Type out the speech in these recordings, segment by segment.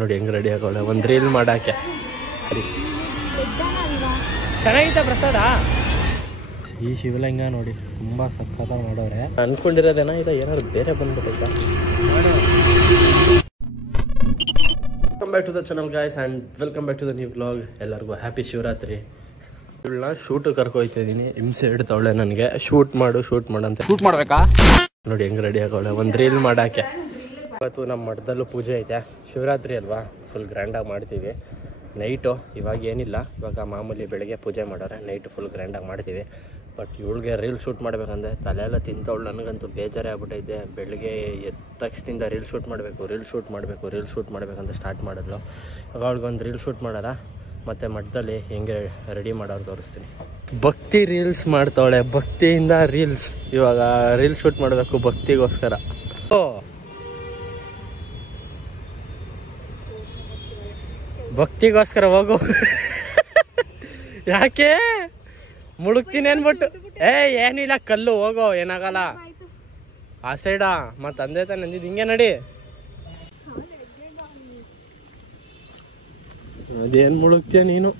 ನೋಡಿ ಹೆಂಗ್ ರೆಡಿ ಆಗೋಳೆ ಒಂದು ರೀಲ್ ಮಾಡಾಕೆ ಚೆನ್ನಾಗಿತ್ತ ಪ್ರಸಾದ. ಈ ಶಿವಲಿಂಗ ನೋಡಿ ತುಂಬಾ ಸಖತ್ತಾಗಿ ಮಾಡೋರೆ. ಅನ್ಕೊಂಡಿರೋದೇನ ಇಲ್ಲ ಏನಾದ್ರು ಬೇರೆ ಬಂದ್ಬಿಟ್ಟೈತಾ. Welcome back to the channel guys and welcome back to the new vlog. ಎಲ್ಲರಿಗೂ ಹ್ಯಾಪಿ ಶಿವರಾತ್ರಿ. ಇವಳನ್ನ ಶೂಟ್ ಕರ್ಕೊಯ್ತಾ ಇದ್ದೀನಿ. ಹಿಂಸೆ ಇಡ್ತಾವಳೆ ನನಗೆ. ಶೂಟ್ ಮಾಡು ಅಂತ. ಶೂಟ್ ಮಾಡ್ಬೇಕಾ ನೋಡಿ ಹೆಂಗ್ ರೆಡಿ ಆಗೋಳೆ ಒಂದು ರೀಲ್ ಮಾಡಾಕೆ. ಇವತ್ತು ನಮ್ಮ ಮಠದಲ್ಲೂ ಪೂಜೆ ಐತೆ. ಶಿವರಾತ್ರಿ ಅಲ್ವಾ, ಫುಲ್ ಗ್ರ್ಯಾಂಡಾಗಿ ಮಾಡ್ತೀವಿ. ನೈಟು ಇವಾಗ ಏನಿಲ್ಲ, ಇವಾಗ ಮಾಮೂಲಿ ಬೆಳಗ್ಗೆ ಪೂಜೆ ಮಾಡೋರೆ, ನೈಟು ಫುಲ್ ಗ್ರ್ಯಾಂಡಾಗಿ ಮಾಡ್ತೀವಿ. ಬಟ್ ಇವಳಿಗೆ ರೀಲ್ ಶೂಟ್ ಮಾಡ್ಬೇಕಂದ್ರೆ ತಲೆಯೆಲ್ಲ ತಿಂತವಳು. ನನಗಂತೂ ಬೇಜಾರೇ ಆಗ್ಬಿಟ್ಟೈತೆ. ಬೆಳಗ್ಗೆ ಎದ್ದ ತಕ್ಷಣದಿಂದ ರೀಲ್ ಶೂಟ್ ಮಾಡಬೇಕಂತ ಸ್ಟಾರ್ಟ್ ಮಾಡಿದ್ಲು. ಇವಾಗ ಅವ್ಳಿಗೊಂದು ರೀಲ್ ಶೂಟ್ ಮಾಡೋಣ, ಮತ್ತು ಮಠದಲ್ಲಿ ಹೆಂಗೆ ರೆಡಿ ಮಾಡೋರು ತೋರಿಸ್ತೀನಿ. ಭಕ್ತಿ ರೀಲ್ಸ್ ಮಾಡ್ತಾವಳೆ, ಭಕ್ತಿಯಿಂದ ರೀಲ್ಸ್. ಇವಾಗ ರೀಲ್ ಶೂಟ್ ಮಾಡಬೇಕು ಭಕ್ತಿಗೋಸ್ಕರ. ಭಕ್ತಿಗೋಸ್ಕರ ಹೋಗು. ಯಾಕೆ ಮುಳುಗ್ತೀನಿ ಅನ್ಬಿಟ್ಟು? ಏನಿಲ್ಲ, ಕಲ್ಲು ಹೋಗೋ, ಏನಾಗಲ್ಲ. ಆ ಸೈಡಾ ಮತ್ತೆ ತಂದೆ ತಾನೆ ಅಂದಿದ್ದು. ಹಿಂಗೆ ನಡಿ. ಅದೇನು ಮುಳುಗ್ತೀಯ ನೀನು?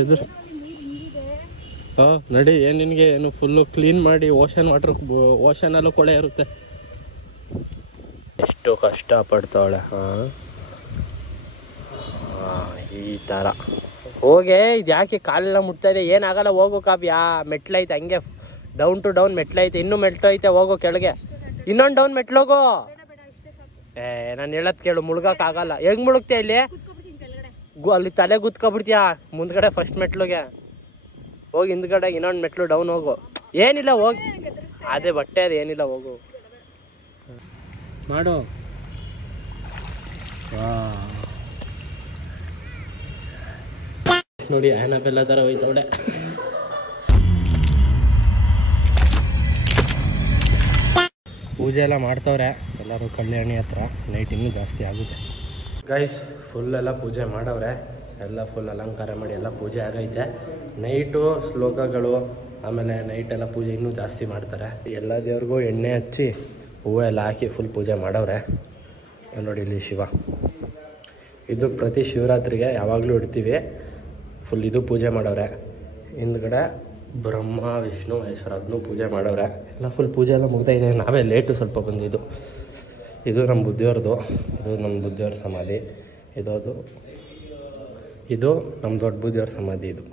ಎದುರು ನಡಿ. ಏನು ನಿನಗೆ ಏನು ಫುಲ್ಲು ಕ್ಲೀನ್ ಮಾಡಿ ಓಷನಲ್ಲೂ ಕೊಳೆ ಇರುತ್ತೆ. ಎಷ್ಟು ಕಷ್ಟ ಪಡ್ತಾವಳೆ. ಈ ಥರ ಹೋಗೆ. ಇದು ಯಾಕೆ ಕಾಲೆಲ್ಲ ಮುಟ್ತಾ ಇದೆ? ಏನಾಗಲ್ಲ, ಹೋಗು ಕಾವ್ಯ. ಮೆಟ್ಲೈತೆ ಹಂಗೆ, ಡೌನ್ ಟು ಡೌನ್ ಮೆಟ್ಲೈತೆ. ಇನ್ನೂ ಮೆಟ್ಲೈತೆ, ಹೋಗೋ ಕೆಳಗೆ. ಇನ್ನೊಂದು ಡೌನ್ ಮೆಟ್ಲೋಗೋ. ನಾನು ಹೇಳೋದು ಕೇಳು, ಮುಳುಗಕ್ಕಾಗಲ್ಲ. ಹೆಂಗೆ ಮುಳುಗ್ತೀಯ ಇಲ್ಲಿ? ಅಲ್ಲಿ ತಲೆ ಗುತ್ಕೊಬಿಡ್ತೀಯಾ ಮುಂದ್ಗಡೆ ಫಸ್ಟ್ ಮೆಟ್ಲುಗೆ ಹೋಗಿ. ಹಿಂದ್ಗಡೆ ಇನ್ನೊಂದು ಮೆಟ್ಲು ಡೌನ್ ಹೋಗು. ಏನಿಲ್ಲ, ಹೋಗಿ. ಅದೇ ಬಟ್ಟೆ ಅದು, ಏನಿಲ್ಲ, ಹೋಗು ಮಾಡು. ನೋಡಿ ಆ್ಯನಬೆಲ್ಲ ಥರ ಹೋಯ್ತವಳೆ. ಪೂಜೆ ಎಲ್ಲ ಮಾಡ್ತವ್ರೆ ಎಲ್ಲರೂ ಕಲ್ಯಾಣಿ ಹತ್ರ. ನೈಟ್ ಇನ್ನೂ ಜಾಸ್ತಿ ಆಗುತ್ತೆ ಗೈಸ್. ಫುಲ್ಲೆಲ್ಲ ಪೂಜೆ ಮಾಡವ್ರೆ. ಎಲ್ಲ ಫುಲ್ ಅಲಂಕಾರ ಮಾಡಿ ಎಲ್ಲ ಪೂಜೆ ಆಗೈತೆ. ನೈಟು ಶ್ಲೋಕಗಳು, ಆಮೇಲೆ ನೈಟೆಲ್ಲ ಪೂಜೆ ಇನ್ನೂ ಜಾಸ್ತಿ ಮಾಡ್ತಾರೆ. ಎಲ್ಲ ದೇವ್ರಿಗೂ ಎಣ್ಣೆ ಹಚ್ಚಿ ಹೂವು ಎಲ್ಲ ಹಾಕಿ ಫುಲ್ ಪೂಜೆ ಮಾಡವ್ರೆ. ನೋಡಿ ಇಲ್ಲಿ ಶಿವ. ಇದು ಪ್ರತಿ ಶಿವರಾತ್ರಿಗೆ ಯಾವಾಗಲೂ ಇಡ್ತೀವಿ. ಫುಲ್ ಇದು ಪೂಜೆ ಮಾಡವ್ರೆ. ಹಿಂದ್ಗಡೆ ಬ್ರಹ್ಮ ವಿಷ್ಣು ಮಹೇಶ್ವರ ಅದನ್ನೂ ಪೂಜೆ ಮಾಡವ್ರೆ. ಎಲ್ಲ ಫುಲ್ ಪೂಜೆ ಎಲ್ಲ ಮುಗ್ದೈತೆ. ನಾವೇ ಲೇಟು ಸ್ವಲ್ಪ ಬಂದಿದ್ದು. ಇದು ನಮ್ಮ ಬುದ್ಧಿಯವ್ರದ್ದು. ಇದು ನಮ್ಮ ಬುದ್ಧಿಯವ್ರ ಸಮಾಧಿ. ಇದು ನಮ್ಮ ದೊಡ್ಡ ಬುದ್ಧಿಯವ್ರ ಸಮಾಧಿ. ಇದು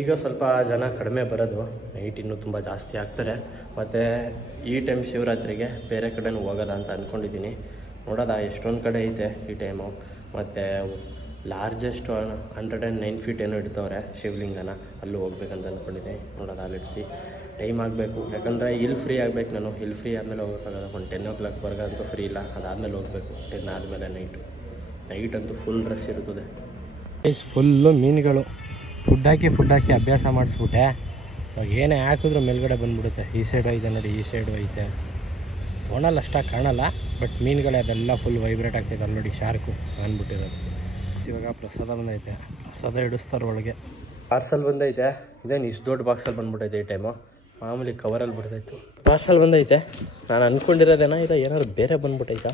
ಈಗ ಸ್ವಲ್ಪ ಜನ ಕಡಿಮೆ ಬರೋದು. ನೈಟ್ ಇನ್ನೂ ತುಂಬ ಜಾಸ್ತಿ ಆಗ್ತಾರೆ. ಮತ್ತು ಈ ಟೈಮ್ ಶಿವರಾತ್ರಿಗೆ ಬೇರೆ ಕಡೆನೂ ಹೋಗೋದ ಅಂತ ಅಂದ್ಕೊಂಡಿದ್ದೀನಿ. ನೋಡೋದ ಎಷ್ಟೊಂದು ಕಡೆ ಐತೆ ಈ ಟೈಮು. ಮತ್ತು ಲಾರ್ಜೆಸ್ಟ್ 109 ಫೀಟ್ ಏನೋ ಇಡ್ತವ್ರೆ ಶಿವಲಿಂಗನ. ಅಲ್ಲೂ ಹೋಗ್ಬೇಕಂತ ಅಂದ್ಕೊಂಡಿದ್ದೀನಿ. ನೋಡೋದು ಅಲ್ಲಿಡ್ಸಿ ಟೈಮ್ ಆಗಬೇಕು. ಯಾಕಂದರೆ ಇಲ್ಲಿ ಫ್ರೀ ಆಗಬೇಕು ನಾನು. ಇಲ್ಲಿ ಫ್ರೀ ಆದಮೇಲೆ ಹೋಗ್ಬೇಕಾಗಲ್ಲ. ಒಂದು 10 o'clock ಅಂತೂ ಫ್ರೀ ಇಲ್ಲ. ಅದಾದಮೇಲೆ ಹೋಗಬೇಕು. 10 ಆದಮೇಲೆ ನೈಟ್ ಅಂತೂ ಫುಲ್ ರಶ್ ಇರ್ತದೆ. ಫುಲ್ಲು ಮೀನುಗಳು. ಫುಡ್ ಹಾಕಿ ಅಭ್ಯಾಸ ಮಾಡಿಸ್ಬಿಟ್ಟೆ. ಇವಾಗ ಏನೇ ಹಾಕಿದ್ರು ಮೇಲ್ಗಡೆ ಬಂದುಬಿಡುತ್ತೆ. ಈ ಸೈಡು ಐತೆ ನೋಡಿ, ಈ ಸೈಡು ಐತೆ. ಒಣಲ್ಲಿ ಅಷ್ಟಾಗಿ ಕಾಣಲ್ಲ, ಬಟ್ ಮೀನುಗಳೇ ಅದೆಲ್ಲ ಫುಲ್ ವೈಬ್ರೇಟ್ ಆಗ್ತೈತೆ. ಅಲ್ಲಿ ನೋಡಿ ಶಾರ್ಕು ಅಂದ್ಬಿಟ್ಟಿರೋದು. ಇವಾಗ ಪ್ರಸಾದ ಬಂದೈತೆ. ಪ್ರಸಾದ ಇಡಿಸ್ತಾರೆ ಒಳಗೆ. ಪಾರ್ಸಲ್ ಬಂದೈತೆ. ಇದೇನು ಇಷ್ಟು ದೊಡ್ಡ ಬಾಕ್ಸಲ್ಲಿ ಬಂದ್ಬಿಟ್ಟೈತೆ ಈ ಟೈಮು. ಮಾಮೂಲಿ ಕವರಲ್ಲಿ ಬಿಡ್ತಾಯಿತ್ತು. ಪಾರ್ಸಲ್ ಬಂದೈತೆ. ನಾನು ಅಂದ್ಕೊಂಡಿರೋದೇನ ಇಲ್ಲ ಏನಾದ್ರು ಬೇರೆ ಬಂದ್ಬಿಟ್ಟೈತಾ.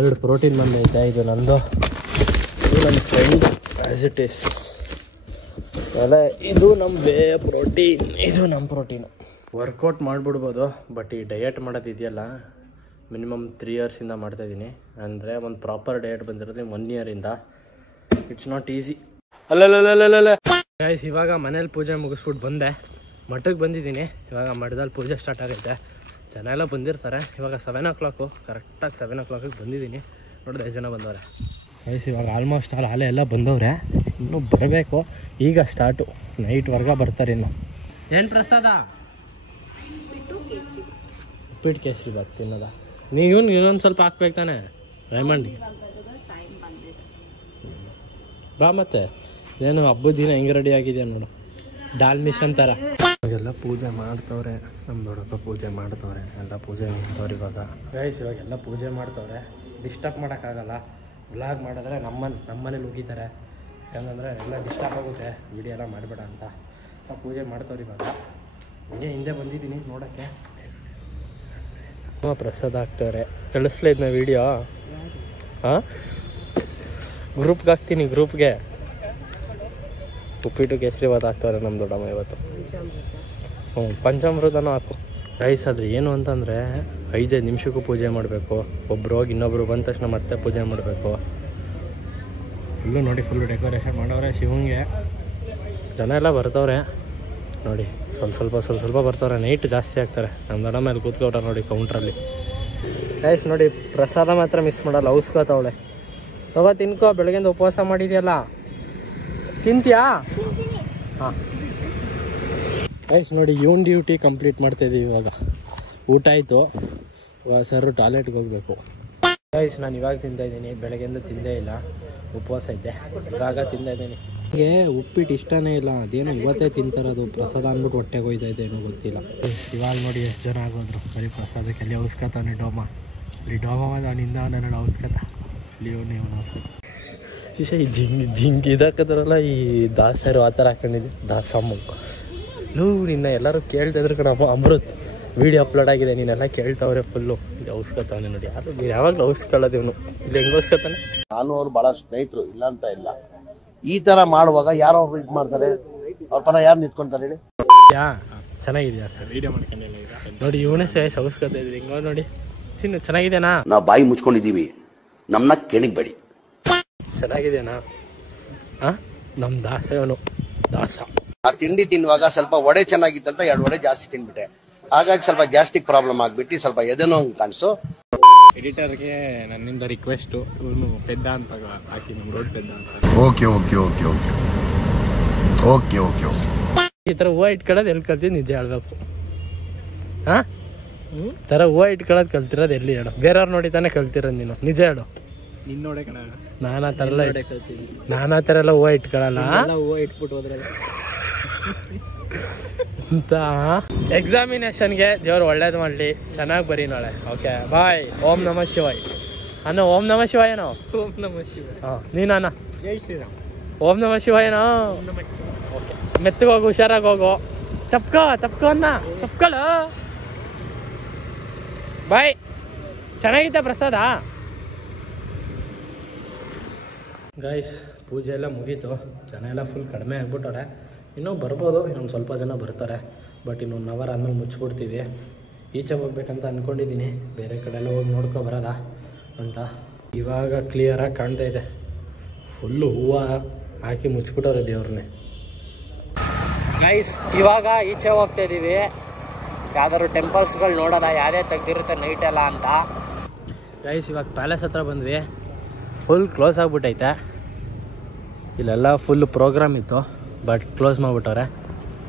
2 ಪ್ರೋಟೀನ್ ಬಂದೈತೆ. ಇದು ನಂದು, ಇದು ನನ್ನ ಫ್ರೆಂಡ್ ಆ್ಯಸ್ ಇಟ್ ಈಸ್. ಅಲ್ಲ, ಇದು ನಮ್ಮ ಪ್ರೋಟೀನ್, ಇದು ನಮ್ಮ ಪ್ರೋಟೀನು. ವರ್ಕೌಟ್ ಮಾಡಿಬಿಡ್ಬೋದು, ಬಟ್ ಈ ಡಯಟ್ ಮಾಡೋದಿದೆಯಲ್ಲ ಮಿನಿಮಮ್ 3 yearsಯಿಂದ ಮಾಡ್ತಾಯಿದ್ದೀನಿ. ಅಂದರೆ ಒಂದು ಪ್ರಾಪರ್ ಡಯಟ್ ಬಂದಿರೋದು 1 yearಯಿಂದ. It's not easy. ಅಲ್ಲ ಗೈಸ್, ಇವಾಗ ಮನೇಲಿ ಪೂಜೆ ಮುಗಿಸ್ಬಿಟ್ಟು ಬಂದೆ. ಮಠಕ್ಕೆ ಬಂದಿದ್ದೀನಿ. ಇವಾಗ ಮಠದಲ್ಲಿ ಪೂಜೆ ಸ್ಟಾರ್ಟ್ ಆಗೈತೆ. ಜನ ಎಲ್ಲ ಬಂದಿರ್ತಾರೆ. ಇವಾಗ 7 o'clock, ಕರೆಕ್ಟಾಗಿ 7 o'clock ಬಂದಿದ್ದೀನಿ. ನೋಡಿದ್ರೆ 5 ಜನ ಬಂದವ್ರೆ ಗೈಸ್. ಇವಾಗ ಆಲ್ಮೋಸ್ಟ್ ಅಲೆ ಎಲ್ಲ ಬಂದವ್ರೆ. ಇನ್ನೂ ಬರಬೇಕು. ಈಗ ಸ್ಟಾರ್ಟು. ನೈಟ್ವರೆಗೆ ಬರ್ತಾರೆ ಇನ್ನು. ಏನು ಪ್ರಸಾದ? ಉಪ್ಪಿಟ್ಟು ಕೇಸರಿ ಬಾತ್ ತಿನ್ನೋದ? ನೀವು ಇನ್ನೊಂದು ಸ್ವಲ್ಪ ಹಾಕ್ಬೇಕು ತಾನೆ ರೈಮಂಡ್. ಬಾ ಮತ್ತೆ. ಏನು ಹಬ್ಬದ ದಿನ ಹೆಂಗೆ ರೆಡಿ ಆಗಿದೆಯಾ ನೋಡು, ಡಾಲ್ ಮಿಷನ್ ಥರ. ಇವಾಗೆಲ್ಲ ಪೂಜೆ ಮಾಡ್ತವ್ರೆ. ನಮ್ಮ ದೊಡ್ಡಪ್ಪ ಪೂಜೆ ಮಾಡ್ತವ್ರೆ. ಎಲ್ಲ ಪೂಜೆ ಮಾಡ್ತವ್ರೆ ಇವಾಗ ಗೈಸ್. ಇವಾಗೆಲ್ಲ ಪೂಜೆ ಮಾಡ್ತವ್ರೆ. ಡಿಸ್ಟರ್ಬ್ ಮಾಡೋಕ್ಕಾಗಲ್ಲ. ವ್ಲಾಗ್ ಮಾಡಿದ್ರೆ ನಮ್ಮನೇಲಿ ಹೋಗಿದ್ದಾರೆ. ಯಾಕಂದರೆ ಎಲ್ಲ ಡಿಸ್ಟರ್ಬ್ ಆಗುತ್ತೆ, ವಿಡಿಯೋ ಎಲ್ಲ ಮಾಡಬೇಡ ಅಂತ. ಪೂಜೆ ಮಾಡ್ತವ್ರೆ ಇವಾಗ. ಹಿಂಗೆ ಹಿಂದೆ ಬಂದಿದ್ದೀನಿ ನೋಡೋಕ್ಕೆ. ಪ್ರಸಾದ ಹಾಕ್ತವ್ರೆ. ಕಳಿಸ್ಲೇ ಇದನ್ನ ವಿಡಿಯೋ. ಹಾಂ, ಗ್ರೂಪ್ಗೆ ಹಾಕ್ತೀನಿ, ಗ್ರೂಪ್ಗೆ. ಉಪ್ಪಿಟ್ಟು ಕೇಸರಿ ಭಾತ್ ಹಾಕ್ತಾರೆ ನಮ್ಮ ದೊಡ್ಡಮ್ಮ ಇವತ್ತು. ಪಂಚಾಮೃತನೂ ಹಾಕು. ರೈಸ್ ಆದರೆ ಏನು ಅಂತಂದರೆ 5 ನಿಮಿಷಕ್ಕೂ ಪೂಜೆ ಮಾಡಬೇಕು. ಒಬ್ಬರು ಹೋಗಿ ಇನ್ನೊಬ್ಬರು ಬಂದ ತಕ್ಷಣ ಮತ್ತೆ ಪೂಜೆ ಮಾಡಬೇಕು. ಫುಲ್ಲು ನೋಡಿ, ಫುಲ್ಲು ಡೆಕೋರೇಷನ್ ಮಾಡವ್ರೆ ಶಿವಂಗೆ. ಜನ ಎಲ್ಲ ಬರ್ತವ್ರೆ ನೋಡಿ, ಸ್ವಲ್ಪ ಬರ್ತಾವ್ರೆ. ನೈಟ್ ಜಾಸ್ತಿ ಆಗ್ತಾರೆ. ನಮ್ಮ ದೊಡ್ಡ ಮೇಲೆ ಕೂತ್ಕೊಟ್ರೆ ನೋಡಿ ಕೌಂಟ್ರಲ್ಲಿ. ರೈಸ್ ನೋಡಿ, ಪ್ರಸಾದ ಮಾತ್ರ ಮಿಸ್ ಮಾಡಲ್ಲ. ಔಸ್ಕೋತವಳೆ, ತಗೋ ತಿನ್ಕೋ. ಬೆಳಗ್ಗೆಯಿಂದ ಉಪವಾಸ ಮಾಡಿದ್ಯಲ್ಲ, ತಿಂತೀಯಾ? ಹಾಂ ರೈಸ್ ನೋಡಿ, ಇವನ್ ಡ್ಯೂಟಿ ಕಂಪ್ಲೀಟ್ ಮಾಡ್ತಾಯಿದ್ದೀವಿ ಇವಾಗ. ಊಟ ಆಯಿತು, ಇವಾಗ ಸರ್ ಟಾಯ್ಲೆಟ್ಗೆ ಹೋಗಬೇಕು. ರೈಸ್ ನಾನು ಇವಾಗ ತಿಂತಾಯಿದ್ದೀನಿ, ಬೆಳಗ್ಗೆಯಿಂದ ತಿಂದೇ ಇಲ್ಲ, ಉಪವಾಸ ಐತೆ. ಇವಾಗ ತಿಂತಾಯಿದ್ದೀನಿ. ನನಗೆ ಉಪ್ಪಿಟ್ಟು ಇಷ್ಟನೇ ಇಲ್ಲ, ಅದೇನೋ ಇವತ್ತೇ ತಿಂತಾರದು. ಪ್ರಸಾದ ಅಂದ್ಬಿಟ್ಟು ಹೊಟ್ಟೆಗೆ ಹೋಯ್ತೈತೆ ಏನೋ ಗೊತ್ತಿಲ್ಲ. ಇವಾಗ ನೋಡಿ ಎಷ್ಟು ಜನ ಆಗೋದ್ರು ಬರೀ ಪ್ರಸಾದಕ್ಕೆ. ಅಲ್ಲಿ ಔಸ್ಕತಾನೆ ಡೋಮ, ಅಲ್ಲಿ ಡೋಮ ಅವನಿಂದ ನನ್ನ ಔಸ್ಕತ ಇಲ್ಲಿ ಜಿಂಗ್ ಇದಾಕತ್ತಾರಲ್ಲ ಈ ದಾಸರು ಆ ಥರ ಹಾಕೊಂಡಿದ್ದೆ. ದಾಸಮ್ಮ ನಿನ್ನ ಎಲ್ಲರೂ ಕೇಳ್ತಾಯಿದ್ರು ಕಣ. ಅಮೃತ್ ವೀಡಿಯೋ ಅಪ್ಲೋಡ್ ಆಗಿದೆ, ನೀನೆಲ್ಲ ಕೇಳ್ತಾವ್ರೆ ಫುಲ್ಲು. ಇಲ್ಲಿ ಔಸ್ಕತಾನೆ ನೋಡಿ. ಯಾವಾಗಲೂ ಔಸ್ಕೊಳ್ಳೋದು ಇವನು. ಇಲ್ಲಿ ಹೆಂಗೆ ಔಸ್ಕತಾನೆ. ನಾನು ಅವ್ರು ಭಾಳ ಸ್ನೇಹಿತರು, ಇಲ್ಲ ಅಂತ ಇಲ್ಲ. ಈ ಥರ ಮಾಡುವಾಗ ಯಾರೋ ಒಬ್ರು ಇದು ಮಾಡ್ತಾರೆ, ಅವ್ರ ಪರ ಯಾರು ನಿಂತ್ಕೊಂತಾರೆ ಹೇಳಿ? ಚೆನ್ನಾಗಿದೆಯಾ ಸರ್? ವಿಡಿಯೋ ಮಾಡ್ಕೊಂಡು ನೋಡಿ, ಇವನೇ ಸೇಸ್ ಔಸ್ಕೊತಾ ಇದ್ರಿ. ಹಿಂಗ ನೋಡಿ ಚಿನ್ನ, ಚೆನ್ನಾಗಿದೆನಾ? ನಾವು ಬಾಯಿ ಮುಚ್ಕೊಂಡಿದ್ದೀವಿ, ನಮ್ಮನ್ನ ಕೆಣಿಗ್ಬೇಡಿ. ಚೆನ್ನಾಗಿದೆನಾ? ಹಾಂ, ನಮ್ಮ ದಾಸ ಇವನು, ದಾಸ. ಆ ತಿಂಡಿ ತಿನ್ನುವಾಗ ಸ್ವಲ್ಪ ವಡೆ ಚೆನ್ನಾಗಿತ್ತಂತ 2 ವಡೆ ಜಾಸ್ತಿ ತಿನ್ಬಿಟ್ಟೆ. ಹಾಗಾಗಿ ಸ್ವಲ್ಪ ಗ್ಯಾಸ್ಟ್ರಿಕ್ ಪ್ರಾಬ್ಲಮ್ ಆಗ್ಬಿಟ್ಟು ಸ್ವಲ್ಪ ಎದೇನೋ ಹಂಗೆ ಕಾಣಿಸು. ಎಡಿಟರ್ಗೆ ನನ್ನಿಂದ ರಿಕ್ವೆಸ್ಟು, ಇವನು ಪೆದ್ದ ಅಂತ ಹಾಕಿ, ನಮ್ಮ ರೋಡ್ ಪೆದ್ದ ಅಂತ. Okay okay okay okay okay okay okay. ಈ ಥರ ಹೂವು ಇಟ್ಕೊಳ್ಳೋದು ಎಲ್ಲಿ ಕಲ್ತಿದ್ದು ನಿಜ ಹೇಳ್ಬೇಕು. ಹಾಂ, ಥರ ಹೂವು ಇಟ್ಕೊಳ್ಳೋದು ಕಲ್ತಿರೋದು ಎಲ್ಲಿ ಹೇಳು? ಬೇರೆಯವ್ರು ನೋಡಿ ತಾನೇ ಕಲ್ತಿರೋದು ನೀನು, ನಿಜ ಹೇಳು. ನಿನ್ನ ನೋಡೇ ಕಣ, ನಾನು ಆ ಥರ ಎಲ್ಲ ನಾನು ಆ ಥರ ಎಲ್ಲ ಹೂವು ಇಟ್ಕೊಳ್ಳಲ್ಲ. ಹೂವು ಇಟ್ಬಿಟ್ಟು ಹೋದ್ರೆ ಅಂತ. ಎಕ್ಸಾಮಿನೇಷನ್ಗೆ ದೇವ್ರು ಒಳ್ಳೇದು ಮಾಡಲಿ, ಚೆನ್ನಾಗಿ ಬರೀ ನಾಳೆ. Okay bye. ಓಂ ನಮಃ ಶಿವಾಯ್ ಅನ್ನ. ಓಂ ನಮಃ ಶಿವಾಯನೋ? ಓಂ ನಮಃ ಶಿವ. ಹಾಂ, ನೀನಣ್ಣ ಜೈ ಶ್ರೀರಾಮ್. ಓಂ ನಮಃ ಶಿವಾಯನೋ? ಓಕೆ, ಮೆತ್ತಗೋಗು, ಹುಷಾರಾಗಿ ಹೋಗು. ತಪ್ಕೋ ಅನ್ನ, ತಪ್ಕೊಳ್ಳ. ಬಾಯ್. ಚೆನ್ನಾಗಿತ್ತ ಪ್ರಸಾದ? ಗೈಸ್, ಪೂಜೆ ಎಲ್ಲ ಮುಗೀತು. ಜನ ಎಲ್ಲ ಫುಲ್ ಕಡಿಮೆ ಆಗ್ಬಿಟ್ಟವ್ರೆ. ಇನ್ನೂ ಬರ್ಬೋದು, ಇನ್ನೊಂದು ಸ್ವಲ್ಪ ಜನ ಬರ್ತಾರೆ. ಬಟ್ ಇನ್ನೊಂದು ಅವರ್ ಆದಮೇಲೆ ಮುಚ್ಚಿಬಿಡ್ತೀವಿ. ಈಚೆ ಹೋಗ್ಬೇಕಂತ ಅಂದ್ಕೊಂಡಿದ್ದೀನಿ, ಬೇರೆ ಕಡೆ ಎಲ್ಲ ಹೋಗಿ ನೋಡ್ಕೊ ಬರೋದ ಅಂತ. ಇವಾಗ ಕ್ಲಿಯರಾಗಿ ಕಾಣ್ತಾ ಇದೆ. ಫುಲ್ಲು ಹೂವು ಹಾಕಿ ಮುಚ್ಚಿಬಿಟ್ಟವ್ರೆ ದೇವ್ರನ್ನೇ. ಗೈಸ್, ಇವಾಗ ಈಚೆ ಹೋಗ್ತಾಯಿದ್ದೀವಿ. ಯಾವ್ದಾದ್ರು ಟೆಂಪಲ್ಸ್ಗಳು ನೋಡೋಣ, ಯಾರೇ ತೆಗ್ದಿರುತ್ತೆ ನೈಟೆಲ್ಲ ಅಂತ. ಗೈಸ್, ಇವಾಗ ಪ್ಯಾಲೇಸ್ ಹತ್ರ ಬಂದ್ವಿ. ಫುಲ್ ಕ್ಲೋಸ್ ಆಗಿಬಿಟ್ಟೈತೆ. ಇಲ್ಲೆಲ್ಲ ಫುಲ್ ಪ್ರೋಗ್ರಾಮ್ ಇತ್ತು, ಬಟ್ ಕ್ಲೋಸ್ ಮಾಡಿಬಿಟ್ಟವ್ರೆ.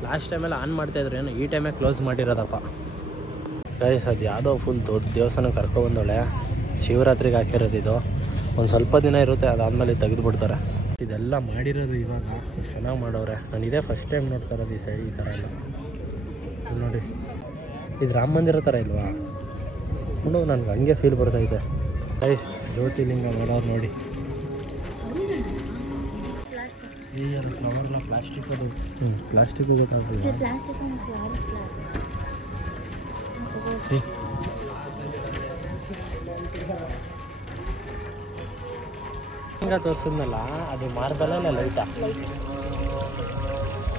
ಲಾಸ್ಟ್ ಟೈಮೆಲ್ಲ ಆನ್ ಮಾಡ್ತಾಯಿದ್ರು, ಏನು ಈ ಟೈಮೇ ಕ್ಲೋಸ್ ಮಾಡಿರೋದಪ್ಪ. ಗೈಸ್, ಅದು ಯಾವುದೋ ಫುಲ್ ದೊಡ್ಡ ದೇವಸ್ಥಾನ ಕರ್ಕೊಬಂದವಳೆ. ಶಿವರಾತ್ರಿಗೆ ಹಾಕಿರೋದು ಇದು. ಒಂದು ಸ್ವಲ್ಪ ದಿನ ಇರುತ್ತೆ, ಅದಾದಮೇಲೆ ತೆಗೆದುಬಿಡ್ತಾರೆ. ಇದೆಲ್ಲ ಮಾಡಿರೋದು ಇವಾಗ ಚೆನ್ನಾಗಿ ಮಾಡವ್ರೆ. ನಾನು ಇದೇ ಫಸ್ಟ್ ಟೈಮ್ ನೋಡ್ತಾ ಇರೋದು ಈ ಸೈಡ್ ಈ ಥರ ಎಲ್ಲ. ನೋಡಿ, ಇದು ರಾಮ ಮಂದಿರ ಥರ ಇಲ್ವಾ? ನೋಡು, ನನಗೆ ಹಂಗೆ ಫೀಲ್ ಬರ್ತೈತೆ. ಗೈಸ್, ಜ್ಯೋತಿರ್ಲಿಂಗ ಮಾಡೋರು ನೋಡಿ. ಈಗ ಫ್ಲವರ್ನ ಪ್ಲಾಸ್ಟಿಕ್, ಅದು ಪ್ಲಾಸ್ಟಿಕ್ಕು ಗೊತ್ತಾಗ್ತದೆ. ಸಿ ಹಿಂಗ ತೋರಿಸಿದ್ನಲ್ಲ, ಅದು ಮಾರ್ಬಲ್ಲ ಲೈಟಾ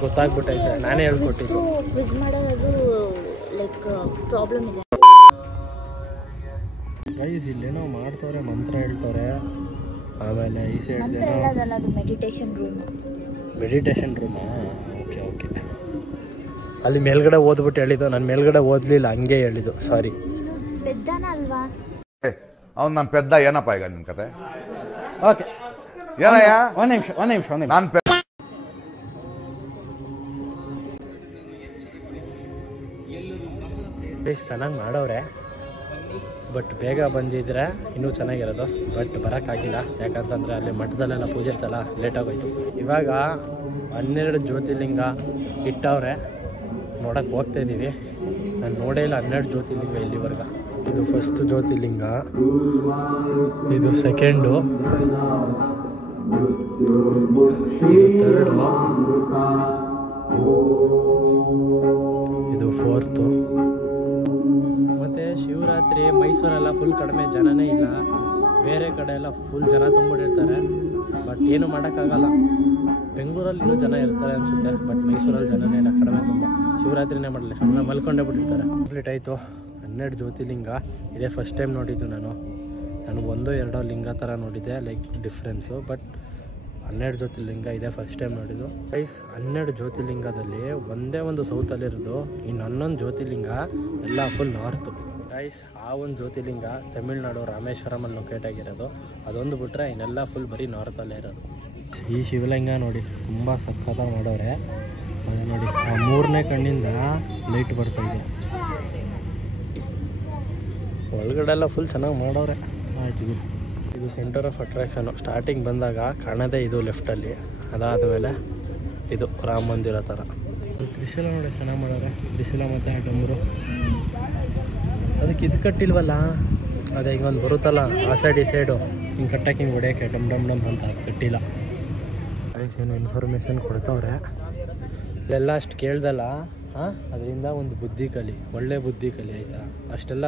ಗೊತ್ತಾಗ್ಬಿಟ್ಟೈತೆ. ನಾನೇ ಹೇಳ್ಕೊಟ್ಟಿದ್ದು. ಗೈಸ್, ಇಲ್ಲೇನೋ ಮಾಡ್ತವ್ರೆ, ಮಂತ್ರ ಹೇಳ್ತವ್ರೆ. ಆಮೇಲೆ ಈ ಸೈಡ್ ಮೆಡಿಟೇಷನ್ ರೂಮಾ? Okay okay. ಅಲ್ಲಿ ಮೇಲ್ಗಡೆ ಓದ್ಬಿಟ್ಟು ಹೇಳಿದ್ದು, ನಾನು ಮೇಲ್ಗಡೆ ಓದಲಿಲ್ಲ, ಹಂಗೆ ಹೇಳಿದ್ದು, ಸಾರಿ. ಅವ್ನು ನನ್ನ ಪೆದ್ದ. ಏನಪ್ಪ ಈಗ ನಿಮ್ಮ ಕತೆ? ಓಕೆ, ಏನಯ್ಯ? ಒಂದು ನಿಮಿಷ ನಾನು ಚೆನ್ನಾಗಿ ಮಾಡವ್ರೆ. ಬಟ್ ಬೇಗ ಬಂದಿದ್ರೆ ಇನ್ನೂ ಚೆನ್ನಾಗಿರೋದು. ಬಟ್ ಬರೋಕ್ಕಾಗಿಲ್ಲ, ಯಾಕಂತಂದರೆ ಅಲ್ಲಿ ಮಠದಲ್ಲೆಲ್ಲ ಪೂಜೆ ಇತ್ತಲ್ಲ, ಲೇಟಾಗೋಯ್ತು. ಇವಾಗ 12 ಜ್ಯೋತಿರ್ಲಿಂಗ ಇಟ್ಟವ್ರೆ, ನೋಡೋಕ್ಕೆ ಹೋಗ್ತಾಯಿದ್ದೀವಿ. ನಾನು ನೋಡೇ ಇಲ್ಲ 12 ಜ್ಯೋತಿರ್ಲಿಂಗ ಇಲ್ಲಿವರೆಗೆ. ಇದು ಫಸ್ಟ್ ಜ್ಯೋತಿರ್ಲಿಂಗ, ಇದು ಸೆಕೆಂಡು, ಇದು ಥರ್ಡು, ಇದು ಫೋರ್ತು. ಮತ್ತು ಶಿವರಾತ್ರಿ ಮೈಸೂರೆಲ್ಲ ಫುಲ್ ಕಡಿಮೆ, ಜನನೇ ಇಲ್ಲ. ಬೇರೆ ಕಡೆ ಎಲ್ಲ ಫುಲ್ ಜನ ತುಂಬಿಟ್ಟಿರ್ತಾರೆ. ಬಟ್ ಏನು ಮಾಡೋಕ್ಕಾಗಲ್ಲ. ಬೆಂಗಳೂರಲ್ಲಿ ಇನ್ನೂ ಜನ ಇರ್ತಾರೆ ಅನಿಸುತ್ತೆ. ಬಟ್ ಮೈಸೂರಲ್ಲಿ ಜನನೇ ಇಲ್ಲ, ಕಡಿಮೆ ತುಂಬ. ಶಿವರಾತ್ರಿನೇ ಮಾಡಲಿ, ಸುಮ್ಮನೆ ಮಲ್ಕೊಂಡೇ ಬಿಟ್ಟಿರ್ತಾರೆ. ಕಂಪ್ಲೀಟ್ ಆಯಿತು. 12 ಜ್ಯೋತಿರ್ಲಿಂಗ ಇದೇ ಫಸ್ಟ್ ಟೈಮ್ ನೋಡಿದ್ದು ನಾನು 1-2 ಲಿಂಗ ಥರ ನೋಡಿದ್ದೆ, ಲೈಕ್ ಡಿಫ್ರೆನ್ಸು. ಬಟ್ 12 ಜ್ಯೋತಿರ್ಲಿಂಗ ಇದೇ ಫಸ್ಟ್ ಟೈಮ್ ನೋಡಿದ್ದು. ಗೈಸ್ 12 ಜ್ಯೋತಿರ್ಲಿಂಗದಲ್ಲಿ ಒಂದೇ ಒಂದು ಸೌತಲ್ಲಿರೋದು, ಇನ್ನು 11 ಜ್ಯೋತಿರ್ಲಿಂಗ ಎಲ್ಲ ಫುಲ್ ನಾರ್ತು. ಗೈಸ್ ಆ ಒಂದು ಜ್ಯೋತಿರ್ಲಿಂಗ ತಮಿಳ್ನಾಡು ರಾಮೇಶ್ವರಮಲ್ಲಿ ಲೊಕೇಟ್ ಆಗಿರೋದು. ಅದೊಂದು ಬಿಟ್ಟರೆ ಇನ್ನೆಲ್ಲ ಫುಲ್ ಬರೀ ನಾರ್ತಲ್ಲೇ ಇರೋದು. ಈ ಶಿವಲಿಂಗ ನೋಡಿ ತುಂಬ ಸಖತ್ತಾಗಿ ಮಾಡೋರೆ. ಅದು ನೋಡಿ ಆ 3ನೇ ಕಣ್ಣಿಂದ ಲೈಟ್ ಬರ್ತಾಯಿದೆ. ಒಳಗಡೆ ಎಲ್ಲ ಫುಲ್ ಚೆನ್ನಾಗಿ ಮಾಡೋರೆ. ಆಯ್ತು, ಇದು ಸೆಂಟರ್ ಆಫ್ ಅಟ್ರಾಕ್ಷನು. ಸ್ಟಾರ್ಟಿಂಗ್ ಬಂದಾಗ ಕಾಣೋದೇ ಇದು ಲೆಫ್ಟಲ್ಲಿ. ಅದಾದಮೇಲೆ ಇದು ರಾಮ ಮಂದಿರ ಥರ. ತ್ರಿಶೂಲ ನೋಡಿ ಚೆನ್ನಾಗಿ ಮಾಡೋರೆ. ತ್ರಿಶೂಲ ಮತ್ತು ಡಮರು. ಅದಕ್ಕೆ ಇದು ಕಟ್ಟಿಲ್ವಲ್ಲ, ಅದೇ ಈಗ ಒಂದು ಬರುತ್ತಲ್ಲ ಆ ಸೈಡ್ ಈ ಸೈಡು ಹಿಂಗೆ ಕಟ್ಟಕ್ಕೆ ಹಿಂಗೆ ಹೊಡೆಯೋಕ್ಕೆ ಡಮ್ ಡಮ್ ಡಮ್ ಅಂತ ಕಟ್ಟಿಲ್ಲ. ಏನು ಇನ್ಫಾರ್ಮೇಷನ್ ಕೊಡ್ತವ್ರೆ ಇಲ್ಲೆಲ್ಲ. ಅಷ್ಟು ಕೇಳ್ದಲ್ಲ, ಅದರಿಂದ ಒಂದು ಬುದ್ಧಿ ಕಲಿ, ಒಳ್ಳೆ ಬುದ್ಧಿ ಕಲಿ ಆಯಿತಾ. ಅಷ್ಟೆಲ್ಲ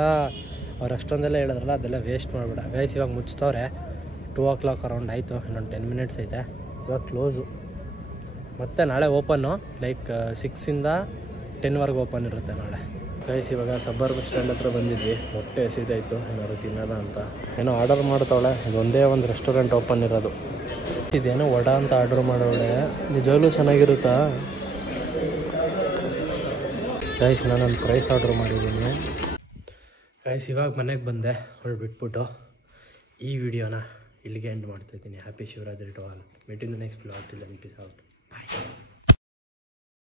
ಅವ್ರು ಅಷ್ಟೊಂದೆಲ್ಲ ಹೇಳಿದ್ರಲ್ಲ, ಅದೆಲ್ಲ ವೇಸ್ಟ್ ಮಾಡಬೇಡ. ಗೈಸ್ ಇವಾಗ ಮುಚ್ತವ್ರೆ. 2 o'clock ಅರೌಂಡ್ ಆಯಿತು. ಇನ್ನೊಂದು 10 minutes ಐತೆ. ಇವಾಗ ಕ್ಲೋಸು. ಮತ್ತು ನಾಳೆ ಓಪನ್ನು, ಲೈಕ್ 6 to 10 ಓಪನ್ ಇರುತ್ತೆ ನಾಳೆ. ಗೈಸ್ ಇವಾಗ ಸಬ್ಬರ್ ಬಸ್ ಸ್ಟ್ಯಾಂಡ್ ಹತ್ರ ಬಂದಿದ್ವಿ. ಹೊಟ್ಟೆ ಹಸಿದಾಯಿತು, ಏನಾದ್ರು ತಿನ್ನೋದ ಅಂತ. ಏನೋ ಆರ್ಡರ್ ಮಾಡ್ತಾವಳೆ. ಇದೊಂದೇ ಒಂದು ರೆಸ್ಟೋರೆಂಟ್ ಓಪನ್ ಇರೋದು. ಇದೇನೋ ವಡ ಅಂತ ಆರ್ಡರ್ ಮಾಡೋಳೆ. ನಿಜವಾಗ್ಲೂ ಚೆನ್ನಾಗಿರುತ್ತಾ? ಗೈಸ್ ನಾನೊಂದು ಫ್ರೈಸ್ ಆರ್ಡರ್ ಮಾಡಿದ್ದೀನಿ. ಗೈಸ್ ಇವಾಗ ಮನೆಗೆ ಬಂದೆ ಹೊರಬಿಟ್ಬಿಟ್ಟು. ಈ ವಿಡಿಯೋನ ಇಲ್ಲಿಗೆ ಎಂಡ್ ಮಾಡ್ತಾಯಿದ್ದೀನಿ. Happy Shivaratri to all. Meet in the next vlog. Till then peace out. Bye.